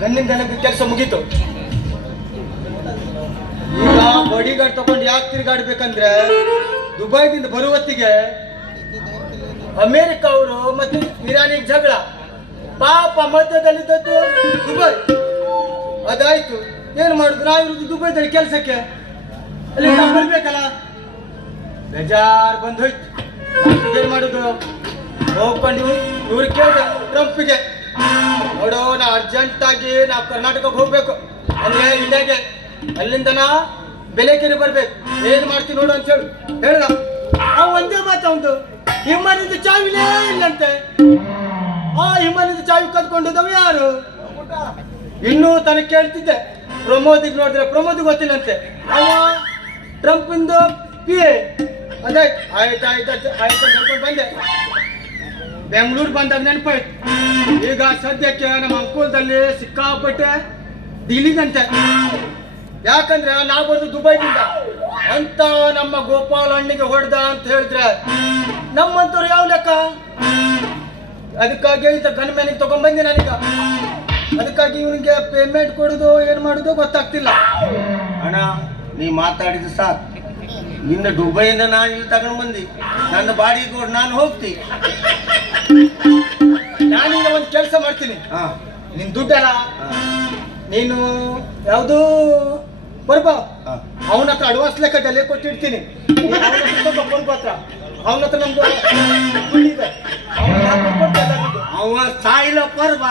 ನನ್ನಿಂದ ನನಗೆ ಕೆಲಸ ಮುಗೀತು. ಈಗ ಬಾಡಿ ಗಾರ್ಡ್ ತಗೊಂಡು ಯಾಕೆ ತಿರುಗಾಡ್ಬೇಕಂದ್ರೆ ದುಬೈದಿಂದ ಬರುವತ್ತಿಗೆ ಅಮೇರಿಕ ಅವರು ಮತ್ತೆ ಇರಾನಿಗೆ ಜಗಳ, ಪಾಪ ಮಧ್ಯದಲ್ಲಿದ್ದದ್ದು ದುಬೈ. ಅದಾಯ್ತು, ಏನ್ ಮಾಡುದು, ನಾವಿರುದು ದುಬೈದಲ್ಲಿ ಕೆಲಸಕ್ಕೆ, ಅಲ್ಲಿ ನಾವು ಬರ್ಬೇಕಲ್ಲ, ಬೇಜಾರು ಬಂದು ಹೋಯ್ತು. ಏನ್ ಮಾಡುದು, ಹೋಗ್ಕೊಂಡು ಇವ್ರು ಕೇಳಿದೆ ಟ್ರಂಪ್ಗೆ, ನೋಡೋಣ ಅರ್ಜೆಂಟ್ ಆಗಿ ನಾವು ಕರ್ನಾಟಕಕ್ಕೆ ಹೋಗ್ಬೇಕು ಅಂದ್ರೆ ಇಂಡಿಯಾಗೆ, ಅಲ್ಲಿಂದ ನಾ ಬೆಲೆಕೆರೆ ಬರ್ಬೇಕು, ಏನ್ ಮಾಡ್ತೀವಿ ನೋಡು ಅಂತ ಹೇಳಿ ಹೇಳ್ದ. ನಾವು ಒಂದೇ ಮಾತು, ಒಂದು ಹಿಮಾನಿಂದ ಚಾವಿನೇ ಇಲ್ಲಂತೆ. ಆ ಹಿಮಾನಿಂದ ಚಾವಿ ಕದ್ಕೊಂಡಿದ್ದವು ಯಾರು? ಇನ್ನೂ ತನಗೆ ಕೇಳ್ತಿದ್ದೆ, ಪ್ರಮೋದಿಗೆ ನೋಡಿದ್ರೆ ಪ್ರಮೋದ್ ಗೊತ್ತಿಲ್ಲಂತೆ, ಅವ ಟ್ರಂಪ್ ಇಂದು PA. ಅದೇ ಆಯ್ತು ಹೇಳ್ಕೊಂಡು ಬಂದೆ. ಬೆಂಗಳೂರು ಬಂದಾಗ ನೆನಪಾಯ್ತು. ಈಗ ಸದ್ಯಕ್ಕೆ ನಮ್ಮ ಅಂಕುಲದಲ್ಲಿ ಸಿಕ್ಕಾಪಟ್ಟೆ ದಿಲಿಗಂತೆ. ಯಾಕಂದ್ರೆ ನಾವು ಬರೋದು ದುಬೈದಿಂದ ಅಂತ ನಮ್ಮ ಗೋಪಾಲ್ ಹಣ್ಣಿಗೆ ಹೊಡೆದ ಅಂತ ಹೇಳಿದ್ರೆ ನಮ್ಮಂತವ್ರು ಯಾವ ಲೆಕ್ಕ? ಅದಕ್ಕಾಗಿ ಇಂಥ ಗನ್ ಮ್ಯಾನಿಗೆ ತಗೊಂಡ್ಬಂದೆ ನಾನೀಗ. ಅದಕ್ಕಾಗಿ ಇವನಿಗೆ ಪೇಮೆಂಟ್ ಕೊಡೋದು ಏನು ಮಾಡೋದು ಗೊತ್ತಾಗ್ತಿಲ್ಲ. ಅಣ್ಣ ನೀ ಮಾತಾಡಿದ್ದು ಸಾಕು, ನಿನ್ನ ದುಬೈಯಿಂದ ನಾನು ಇಲ್ಲಿ ತಗೊಂಡು ಬಂದಿ, ನನ್ನ ಬಾಡಿಗೆ ಕೊಡು, ನಾನು ಹೋಗ್ತೀನಿ. ನಾನೀಗ ಒಂದು ಕೆಲಸ ಮಾಡ್ತೀನಿ. ನಿನ್ ದುಡ್ಡಲ್ಲ, ನೀನು ಯಾವುದು ಬರ್ಬಾ ಅವನ ಹತ್ರ ಅಡ್ವಾನ್ಸ್ ಲೆಕ್ಕದಲ್ಲಿ ಕೊಟ್ಟಿರ್ತೀನಿ. ಬರ್ಬಾ ಹತ್ರ ಅವನ ಹತ್ರ ನಮ್ದು ಇದೆ, ಅವ ಸಾಯಿಲ ಪರ್ಬಾ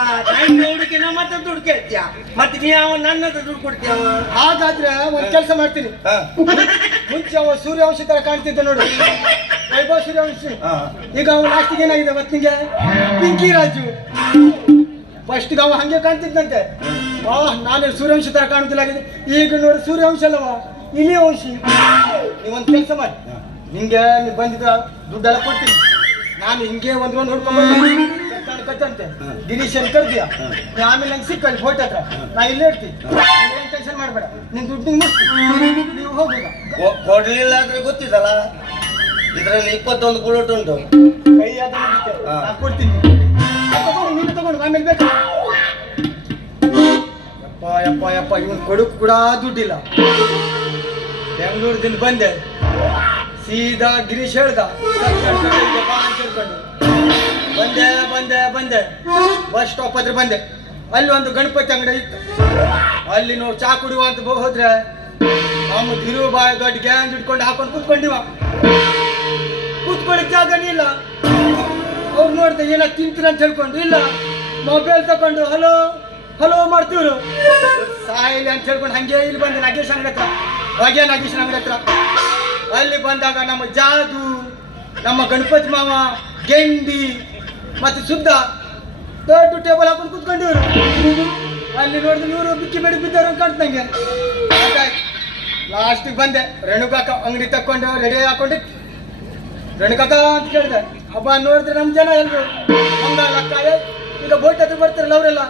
ಹುಡುಕಿ ನಮ್ಮ ಹತ್ರ ದುಡ್ಡು ಕೇಳ್ತೀಯ, ಮತ್ತೆ ನೀ ಅವ ನನ್ನ ಹತ್ರ ದುಡ್ಡು ಕೊಡ್ತೀಯ. ಹಾಗಾದ್ರೆ ಒಂದ್ ಕೆಲಸ ಮಾಡ್ತೀನಿ. ಮುಂಚೆ ಅವ ಸೂರ್ಯವಂಶಿ ತರ ಕಾಣ್ತಿದ್ದೆ ನೋಡು, ವೈಭವ್ ಸೂರ್ಯವಂಶಿ. ಈಗ ಅವ ಲಾಸ್ಟಿಗೆ ಏನಾಗಿದೆ ಮತ್ತಿಗೆ ಪಿಂಕಿ ರಾಜು. ಫಸ್ಟ್ಗೆ ಅವ ಹಂಗೆ ಕಾಣ್ತಿದ್ದಂತೆ, ನಾನು ಸೂರ್ಯವಂಶಿ ತರ ಕಾಣುದಿಲ್ಲ ಆಗಿದೆ. ಈಗ ನೋಡಿ ಸೂರ್ಯವಂಶ ಅಲ್ಲವ, ಇಲಿಯ ವಂಶಿ. ನೀವೊಂದು ಕೆಲಸ ಮಾಡಿ, ನಿಂಗೆ ನೀವು ಬಂದಿದ್ದ ದುಡ್ಡೆಲ್ಲ ಕೊಡ್ತೀನಿ. ನಾನು ಹಿಂಗೆ ಒಂದು ನೋಡ್ಕೊಂಡ್ಬಂತೆ ಗಿರೀಶ್ ಅಂತ ಕರ್ದಿಯ, ಆಮೇಲೆ ನಂಗೆ ಸಿಕ್ಕಲ್ಲಿ ಫೋಟೋ ಹತ್ರ ನಾ ಇಲ್ಲೇ ಇರ್ತೀನಿ. ಏನು ಟೆನ್ಷನ್ ಮಾಡಬೇಡ, ನಿನ್ ದುಡ್ಡು ಮುಗಿಸ್ತಿ, ನೀವು ಹೋಗುದ. ಕೊಡ್ಲಿಲ್ಲ ಅಂದ್ರೆ ಗೊತ್ತಿದ್ದಲ್ಲ, ಇದರಲ್ಲಿ 21 ಬುಲೆಟ್ ಉಂಟು. ಕೈ ಕೊಡ್ತೀನಿ, ನೀನು ತಗೊಂಡು ಆಮೇಲೆ ಬೇಕು. ಯಪ್ಪ ಇವನು ಕೊಡಕ್ ಕೂಡ ದುಡ್ಡಿಲ್ಲ. ಬೆಂಗಳೂರದಿಂದ ಬಂದೆ, ಸೀದಾ ಗಿರೀಶ್ ಹೇಳ್ದ ಬಂದೆ ಬಸ್ ಸ್ಟಾಪ್ ಹತ್ರ ಬಂದೆ. ಅಲ್ಲಿ ಒಂದು ಗಣಪತಿ ಅಂಗಡಿ ಇತ್ತು. ಅಲ್ಲಿ ನಾವು ಚಾ ಕುಡಿಯುವ ಅಂತ ಹೋದ್ರೆ ನಮ್ಮ ತಿರುಬಾಯಿ ದೊಡ್ಡ ಗ್ಯಾಂಗ್ ಇಟ್ಕೊಂಡು ಹಾಕೊಂಡು ಕೂತ್ಕೊಂಡಿವ. ಕೂತ್ಕೊಳ್ಳಿಕ್ ಜಾಗನೇ ಇಲ್ಲ. ಅವ್ರು ನೋಡ್ದೆ ಏನ ತಿಂತೀರ ಅಂತ ಹೇಳ್ಕೊಂಡು, ಇಲ್ಲ ಮೊಬೈಲ್ ತಕೊಂಡು ಹಲೋ ಮಾಡ್ತೀವ್ರು. ಸಾಯಿಲಿ ಅಂತ ಹೇಳ್ಕೊಂಡು ಹಂಗೆ ಇಲ್ಲಿ ಬಂದೆ ನಾಗೇಶ್ ಅಂಗಡಿ ಹತ್ರ, ನಾಗೇಶ್ ಅಂಗಡಿ ಹತ್ರ. ಅಲ್ಲಿ ಬಂದಾಗ ನಮ್ಮ ಜಾದು, ನಮ್ಮ ಗಣಪತಿ ಮಾವ, ಗೆಂಡಿ ಮತ್ತೆ ಸುದ್ದ ದೊಡ್ಡ ಟೇಬಲ್ ಹಾಕೊಂಡು ಕೂತ್ಕೊಂಡಿವ್ರು. ಅಲ್ಲಿ ನೋಡಿದ್ರೆ ಇವರು ಬಿಕ್ಕಿ ಬೆಡಿ ಬಿದ್ದವ್ರು ಅಂತ ಕಾಣ್ತಂಗೆ. ಲಾಸ್ಟಿಗೆ ಬಂದೆ, ರೇಣುಕಾಕ ಅಂಗಡಿ ತಕೊಂಡು ರೆಡಿ ಹಾಕೊಂಡಿತ್ತು. ರೇಣುಕಾಕ ಅಂತ ಕೇಳಿದೆ, ಹಬ್ಬ ನೋಡಿದ್ರೆ ನಮ್ಮ ಜನ ಎಲ್ರು ಹಂಗಲ್ಲ, ಈಗ ಬೋಟ್ ಹತ್ರ ಬರ್ತಾರಲ್ಲ ಅವರೆಲ್ಲ,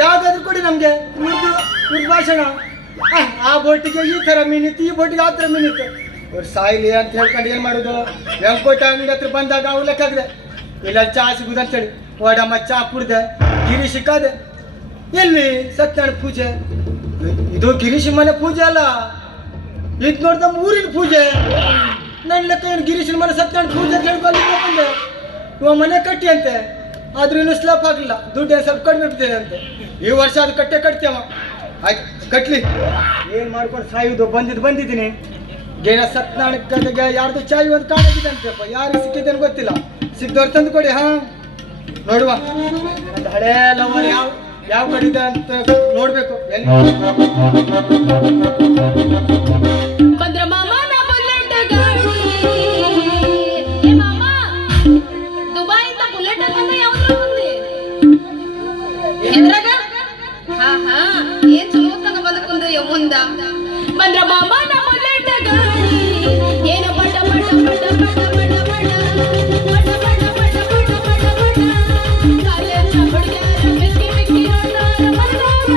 ಜಾಗ ಆದ್ರೂ ಕೊಡಿ ನಮ್ಗೆ, ಇವ್ರದ್ದು ಭಾಷಣ. ಆ ಬೋಟಿಗೆ ಈ ಥರ ಮೀನಿತ್ತು, ಈ ಬೋಟಿಗೆ ಆ ಥರ ಮೀನಿತ್ತು. ಇವ್ರು ಸಾಯಿಲಿ ಅಂತ ಹೇಳ್ಕೊಂಡು ಏನು ಮಾಡೋದು? ವೆಂಕೋಟ ಅಂಗಡಿ ಹತ್ರ ಬಂದಾಗ ಅವು ಲೆಕ್ಕಾಗಿದೆ, ಇಲ್ಲ ಚಾ ಸಿಗುದು ಅಂತೇಳಿ ಓಡಮ್ಮ ಚಾ ಕುಡ್ದೆ. ಗಿರೀಶ್ ಸಿಕ್ಕಾದೆ, ಎಲ್ಲಿ ಸತ್ಯನಾರಾಯಣ ಪೂಜೆ. ಇದು ಗಿರೀಶ್ ಮನೆ ಪೂಜೆ ಅಲ್ಲ, ಇದು ನೋಡ್ದ ಊರಿನ ಪೂಜೆ. ನನ್ನ ಲೆಕ್ಕ ಏನು ಗಿರೀಶನ ಮನೆ ಸತ್ಯನಾರಾಯಣ ಪೂಜೆ ಅಂತ ಹೇಳ್ಕೊಂಡು ಬಂದೆ. ಇವ ಮನೆ ಕಟ್ಟಿ ಅಂತೆ, ಆದ್ರೂ ಇನ್ನೂ ಸ್ಲಾಪ್ ಆಗಲಿಲ್ಲ, ದುಡ್ಡು ಸ್ವಲ್ಪ ಕಡಿಮೆ ಬಿದ್ದಿದೆ ಅಂತೆ. ಈ ವರ್ಷ ಅದು ಕಟ್ತೀವ. ಆಯ್ತು ಕಟ್ಲಿ, ಏನು ಮಾಡ್ಕೊಂಡು ಸಾಯುವುದು. ಬಂದಿದ್ದೀನಿ. ಗೇನ ಸತ್ಯನಾರಾಯಣಕ್ಕೆ ಯಾರ್ದು ಚಾಯ್ ಒಂದು ಕಾಣಿದೆ ಅಂತಪ್ಪ, ಯಾರಿಗೆ ಸಿಕ್ಕಿದ್ದೇನು ಗೊತ್ತಿಲ್ಲ. ಸಿಕ್ದವ್ರು ತಂದು ಕೊಡಿ. ನೋಡುವ ಒಂದು ಹಳೇ ಲವರ್ ಯಾವ ಕಡಿದೆ ಅಂತ ನೋಡ್ಬೇಕು. ಏನ್ ಚಲೋ ತನ ಬದುಕುಂದ ಮುಂದ ಬಂದ್ರ ಮಾಮ ನಮ್ಮ ಏನ ಬಡ ಬಡ ಬಡ ಬಡ ಬಡ ಬಡ ಬಡ ಬಡ ಬಡ ಬಡ ಬಡ ಬಡ ಕಾಲೇಜ ಹುಡುಗ್ಯಾರ ಮಿಕ್ಕಿ ಮಿಕ್ಕಿ ನೋಡೋರ ಬಂದೋರ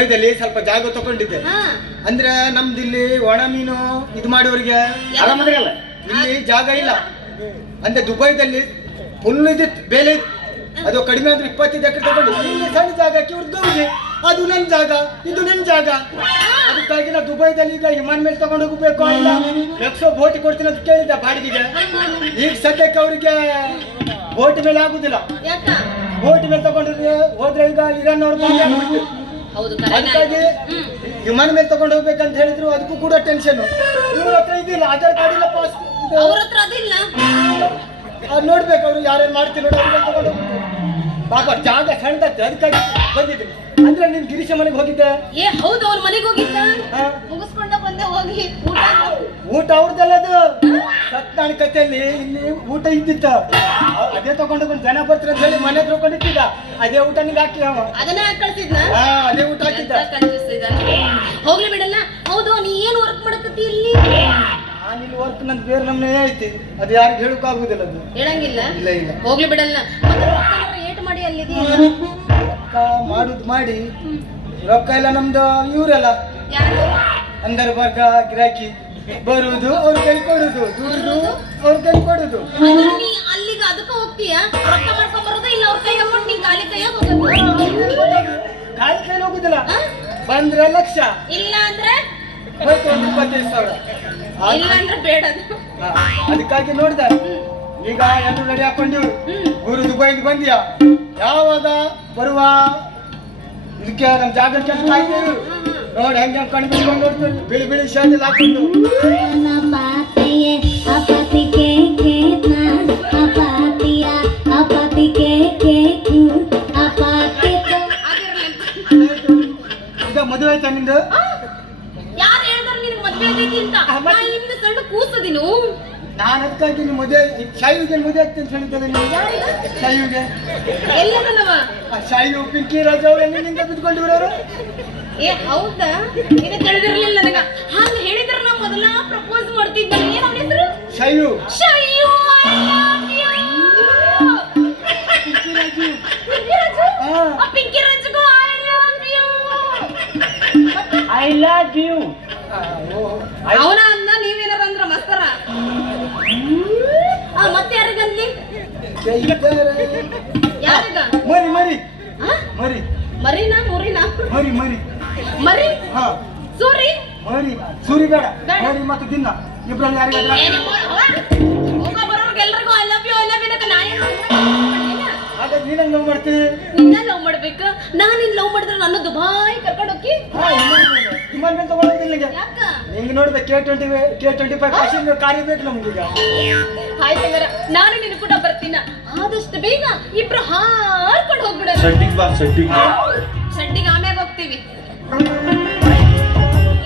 ದುಬೈದಲ್ಲಿ ಸ್ವಲ್ಪ ಜಾಗ ತಗೊಂಡಿದ್ದೆ. ಹಾ ಅಂದ್ರೆ ನಮ್ದು ಇಲ್ಲಿ ಒಣ ಮೀನು ಇದು ಮಾಡೋರಿಗೆ ಆರಾಮದ್ರಲ್ಲ ಇಲ್ಲಿ ಜಾಗ ಇಲ್ಲ. ಅಂದ್ರೆ ದುಬೈದಲ್ಲಿ ಫುಲ್ ಇದಿತ್ತು ಬೆಲೆ ಇತ್ತು. ಅದು ಕಡಿಮೆ ಅಂದ್ರೆ 25 ಎಕರೆ ತಗೊಂಡು ಇಲ್ಲಿ ಸಣ್ಣ ಜಾಗಕ್ಕೆ ಇವ್ರು ಗೌಜಿ, ಅದು ನನ್ನ ಜಾಗ, ಇದು ನಿನ್ ಜಾಗ. ಅದಕ್ಕಾಗಿ ನಾ ದುಬೈದಲ್ಲಿ ಈಗ ವಿಮಾನ ಮೇಲೆ ತಗೊಂಡು ಹೋಗ್ಬೇಕು, ಇಲ್ಲ ಎಕ್ಸೋ ಬೋಟ್ ಕೊಡ್ತೀನಿ ಅಂತ ಕೇಳಿದ್ದೆ ಬಾಡಿಗೆಗೆ. ಈಗ ಸದ್ಯಕ್ಕೆ ಅವರಿಗೆ ಬೋಟ್ ಮೇಲೆ ಆಗುದಿಲ್ಲ. ಯಾಕ ಬೋಟ್ ಮೇಲೆ ತಗೊಂಡ್ರೆ ಹೋದ್ರೆ ಈಗ ಇರಾನ್ ಅವ್ರ ಬಾಂಬೆ ಆಗ್ಬಿಟ್ಟು. ಹೌದು ಅದಕ್ಕಾಗಿ ವಿಮಾನ ಮೇಲೆ ತಗೊಂಡು ಹೋಗ್ಬೇಕಂತ ಹೇಳಿದ್ರು, ಅದಕ್ಕೂ ಕೂಡ ಟೆನ್ಷನ್. ಇವ್ರ ಹತ್ರ ಇದಿಲ್ಲ, ಆಧಾರ್ ಕಾರ್ಡ್ ಇಲ್ಲ, ಪಾಸ್ ಅವ್ರ ಹತ್ರ ಅದಿಲ್ಲ. ನೋಡ್ಬೇಕು ಅವ್ರು ಯಾರೇನ್ ಮಾಡ್ತೀನಿ ನೋಡಿ ಅವ್ರಿಗೆ ತಗೊಂಡು ಹೋಗ್ಬೇಕು. ಪಾಪ ಜಾಗ ಸಣ್ಣದತ್ತೆ, ಅದಕ್ಕಾಗಿ ಬಂದಿದ್ದೀನಿ. ಅಂದ್ರೆ ನೀನ್ ಗಿರೀಶ ಮನೆಗೆ ಹೋಗಿದ್ದೆ? ಏ ಹೌದು, ಅವ್ರ ಮನೆಗೆ ಹೋಗಿದ್ದ, ಹಾ? ಮುಗಿಸ್ಕೊಂಡ ಬಂದೆ ಹೋಗಿ. ಊಟ ಊಟ ಅವ್ರದ್ದಲ್ಲ ಅದು. ಸತ್ನಾಣ ಕಥೆಯಲ್ಲಿ ಇಲ್ಲಿ ಊಟ ಇದ್ದಿತ್ತ, ಅದೇ ತಗೊಂಡು ಬಂದು ಜನ ಬರ್ತಾರೆ ಅಂತ ಹೇಳಿ ಮನೆ ತಗೊಂಡಿದ್ದ. ಅದೇ ಊಟ ನಿಂಗೆ ಹಾಕಿ ಅವ. ಅದನ್ನ ಕಳ್ಸಿದ್ನ. ಹಾ, ಅದೇ ಊಟ ಹಾಕಿದ್ದ. ಹೋಗ್ಲಿ ಬಿಡಲ್ಲ. ಹೌದು, ನೀ ಏನ್ ವರ್ಕ್ ಮಾಡಕತ್ತಿ ಇಲ್ಲಿ? ನಾನು ಇಲ್ಲಿ ವರ್ಕ್ ನಂದು ಬೇರೆ ನಮ್ನೆ ಐತಿ, ಅದು ಯಾರಿಗೆ ಹೇಳಕ್ ಆಗುದಿಲ್ಲ. ಅದು ಹೇಳಂಗಿಲ್ಲ. ಇಲ್ಲ ಇಲ್ಲ. ಹೋಗ್ಲಿ ಬಿಡಲ್ಲ. ಏಟ್ ಮಾಡಿ ಅಲ್ಲಿದೆಯಲ್ಲ. ರೊಕ್ಕ ಮಾಡುದು ಮಾಡಿ, ರೊಕ್ಕ ಎಲ್ಲ ನಮ್ದು ಇವರೆಲ್ಲ ಯಾರು? ಅಂದರ ವರ್ಗ ಗಿರಾಕಿ ಬರುವುದು, ಅವ್ರ ಕೈ ಕೊಡುದು, ದುಡಿದು ಅವ್ರ ಕೈ ಕೊಡುದು. ಅಂದ್ರೆ ನೀ ಅಲ್ಲಿಗೆ ಅದಕ್ಕ ಹೋಗ್ತೀಯ? ರೊಕ್ಕ ಮಾಡ್ಕೊಂಡ್ ಬರೋದ ಇಲ್ಲ ಅವ್ರ ಕೈಯಾಗ ಕೊಟ್ಟು ನೀ ಖಾಲಿ ಕೈಯಾಗ ಹೋಗೋದು? ಖಾಲಿ ಕೈಲಿ ಹೋಗುದಿಲ್ಲ. ಬಂದ್ರೆ ಲಕ್ಷ, ಇಲ್ಲ ಅಂದ್ರೆ ಹೋಯ್ತು ಒಂದು 25,000. ಇಲ್ಲ ಅಂದ್ರೆ ಬೇಡ ಅದು. ಅದಕ್ಕಾಗಿ ನೋಡ್ದ, ಈಗ ಎಲ್ಲರೂ ರೆಡಿ ಹಾಕೊಂಡಿವ್ರು. ಊರು ದುಬೈಗೆ ಬಂದ್ಯಾ, ಯಾವಾಗ ಬರುವ ಇದಕ್ಕೆ ನಮ್ ಜಾಗಕ್ಕೆ ಅಂತ ಕಾಯ್ತೀವಿ. ನೋಡಿ ಹೆಂಗೆ ಕಣ್ಣು ಬಿಟ್ಕೊಂಡು ನೋಡ್ತೀವಿ, ಬಿಳಿ ಬಿಳಿ ಶರ್ಟ್ ಎಲ್ಲ ಹಾಕೊಂಡು. ಈಗ ಮದುವೆ ಆಯ್ತಾ ನಿಂದು? ಯಾರು ಹೇಳಿದ್ರು ನಿನಗೆ ಮದ್ವೆ ಆಗೈತಿ ಅಂತ? ನಾ ಇನ್ನು ಸಣ್ಣ ಕೂಸದಿನು. ನಾನು ಅದಕ್ಕಾಗಿ ನಿಮ್ಮ ಮದುವೆ ಶಾಯುಗೆ ಮದುವೆ ಆಗ್ತೀನಿ ಅಂತ ಹೇಳಿದ್ದಲ್ಲ ನೀವು. ಶಾಯುಗೆ ಎಲ್ಲದನವ? ಶಾಯು ಪಿಂಕಿ ರಾಜ ಅವರೆಲ್ಲ ನಿಂಗೆ ಬಿದ್ಕೊಂಡಿರೋರು. ಏ ಹೌದಾ? ಇದು ತಿಳಿದಿರ್ಲಿಲ್ಲ ನನಗ. ಹಂಗ ಹೇಳಿದ್ರ ನಾ ಮೊದಲ ಪ್ರಪೋಸ್ ಮಾಡ್ತಿದ್ದ. ಏನ್ ಅವನ ಹೆಸರು? ಶಾಯು. ಶಾಯು. ಪಿಂಕಿ ರಾಜು. ಪಿಂಕಿ ರಾಜು? ಹಾ. ಆ ಪಿಂಕಿ ರಾಜುಗೂ ಐ ಲವ್ ಯು. ಅವನ ಅಂದ, ನೀವೇನಾರ ಅಂದ್ರ ಮಸ್ತರ. ಮತ್ತೆ ಯಾರಿಗಂದ್ಲಿ? ಯಾರಿಗ? ಮರಿ ಮರಿ ಆ? ಮರಿ ಮರಿನಾ ಮುರಿನಾ? ಮರಿ ಮರಿ ಮರಿ? ಹಾ ಸೂರಿ? ಮರಿ ಸೂರಿ ಬೇಡ, ಬೇಡ. ಮರಿ ಮತ್ತು ದಿನ ಇಬ್ರಲ್ಲಿ ಯಾರಿಗಾದ್ರ ಹೋಗ ಬರೋರ್ಗೆ ಎಲ್ರಿಗೂ I love you I love you ಅನ್ನಕ ನಾ ಏನು ಹಾಗಾದ್ರೆ ನೀನಂಗ್ ಲವ್ ಮಾಡ್ತೀನಿ? ನಿನ್ನ ಲವ್ ಮಾಡ್ಬೇಕು. ನಾನು ನಿನ್ನ ಲವ್ ಮಾಡಿದ್ರೆ ನನ್ನ ದುಬಾಯ್ ಕರ್ಕೊಂಡು ಹೋಗಿ. ವಿಮಾನ ಮೇಲೆ ತಗೊಳ್ಳೋದಿಲ್ಲ. ಯಾಕ? ನಿಂಗೆ ನೋಡ್ಬೇಕು, K25 ಪ್ಯಾಸೆಂಜರ್ ಕಾರಿ ಬೇಕು ನಮ್ಗೀಗ. ಆಯ್ತು ಹಂಗಾರ ನಾನು ನಿನ್ನ ಕೂಡ ಬರ್ತೀನ. ಆದಷ್ಟು ಬೇಗ ಇಬ್ರು ಹಾರ್ಕೊಂಡು ಹೋಗ್ಬಿಡ. ಸಡ್ಡಿಗೆ ಬಾ, ಸಡ್ಡಿಗೆ. ಸಡ್ಡಿಗೆ ಆಮ್ಯಾಗ ಹೋಗ್ತೀವಿ.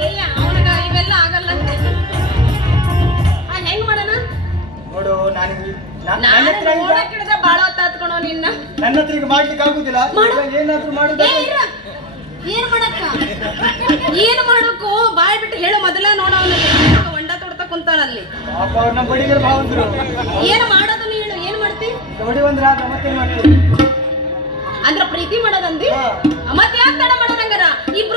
ಇಲ್ಲ ಅವನಿಗ ಇವೆಲ್ಲ ಆಗಲ್ಲ ಅಂತ. ಹೆಂಗ್ ಮಾಡೋಣ ನೋಡು, ನಾನು ನನ್ನ ನಾನು ಹತ್ರ ಈಗ ನೋಡಕ್ಕಿಡದ ಬಾಳ ಹೊತ್ತಾತ್ಕೊಳೋ ನಿನ್ನ. ನನ್ನ ಹತ್ರ ಈಗ ಮಾಡ್ಲಿಕ್ಕೆ ಆಗುದಿಲ್ಲ. ಮಾಡು. ಈಗ ಏನಾದ್ರೂ ಮಾಡುದು. ಏ, ಇರ. ಏನ್ ಮಾಡಕ್ಕ? ಏನ್ ಮಾಡಕ್ಕೋ ಬಾಯ್ ಬಿಟ್ಟು ಹೇಳೋ ಮೊದಲ ನೋಡ. ಅವನಿಗೆ ಹೊಂಡ ತೊಡ್ತಾ ಕುಂತಾನಲ್ಲಿ. ಪಾಪ ಅವ್ರು ನಮ್ಮ ಬಡಿಗರು ಭಾವಂತರು. ಏನ್ ಮಾಡೋದು ನೀ ಹೇಳು? ಏನ್ ಮಾಡ್ತಿ? ಬಡಿ ಒಂದ್ರ ಮತ್ತೇನ್ ಮಾಡ್ತೀವಿ? ಅಂದ್ರ ಪ್ರೀತಿ ಮಾಡೋದಂದಿ? ಹಾ. ಮತ್ತೆ ಯಾಕೆ ತಡ ಮಾಡೋಣ ಹಂಗಾರ? ಇಬ್ರು